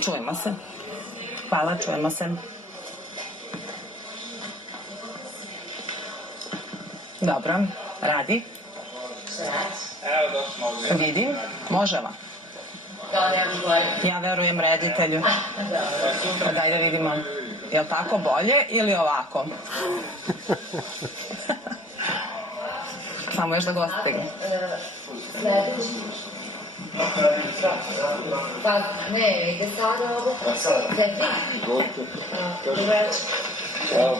Čujemo se. Hvala, čujemo se. Dobro, radi. Vidim, može vam. Ja verujem reditelju. Daj da vidimo. Je li tako bolje ili ovako? Samo još da gostite ga. Pa ne, ide sada ovo. Tebi? Evo.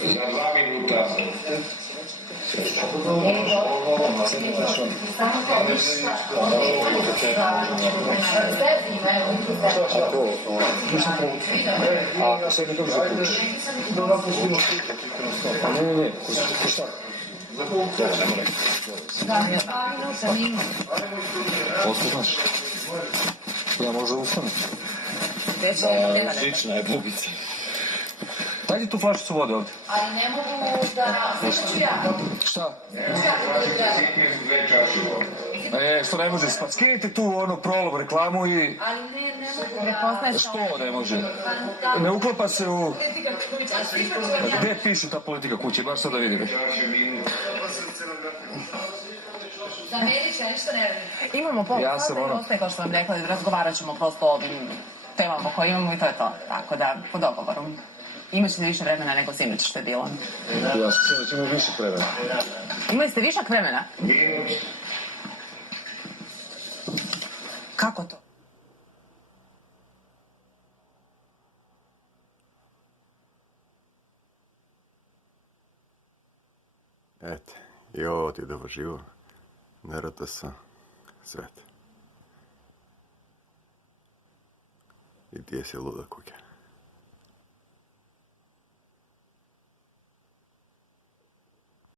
Za 2 minuta. A sve mi dobro zaključi. Ne, šta? Poslušaš? Ja možda ustanem. Lična je bubica. Dajte tu flašicu vode ovdje. Ali ne mogu da... Šta? Što ne može? Skinite tu ono prolog reklamu i... Ali ne mogu Ne poznaješ Što ne može? Ne uklapa se u... Gde piše ta politika kuće? Baš sad da vidim. Za Medića nešto ne radim. Imamo pola sata i ostaje, kao što vam rekla, razgovarat ćemo prosto o ovim temama koje imamo i to je to. Tako da, po dogovoru. Imaćete više vremena nego sinoć što je bilo. Ja sam sinoć imao višak vremena. Imali ste višak vremena? Kako to? Ete, i ovo ti doživo. Nerata sa svet. I ti je si luda kuća.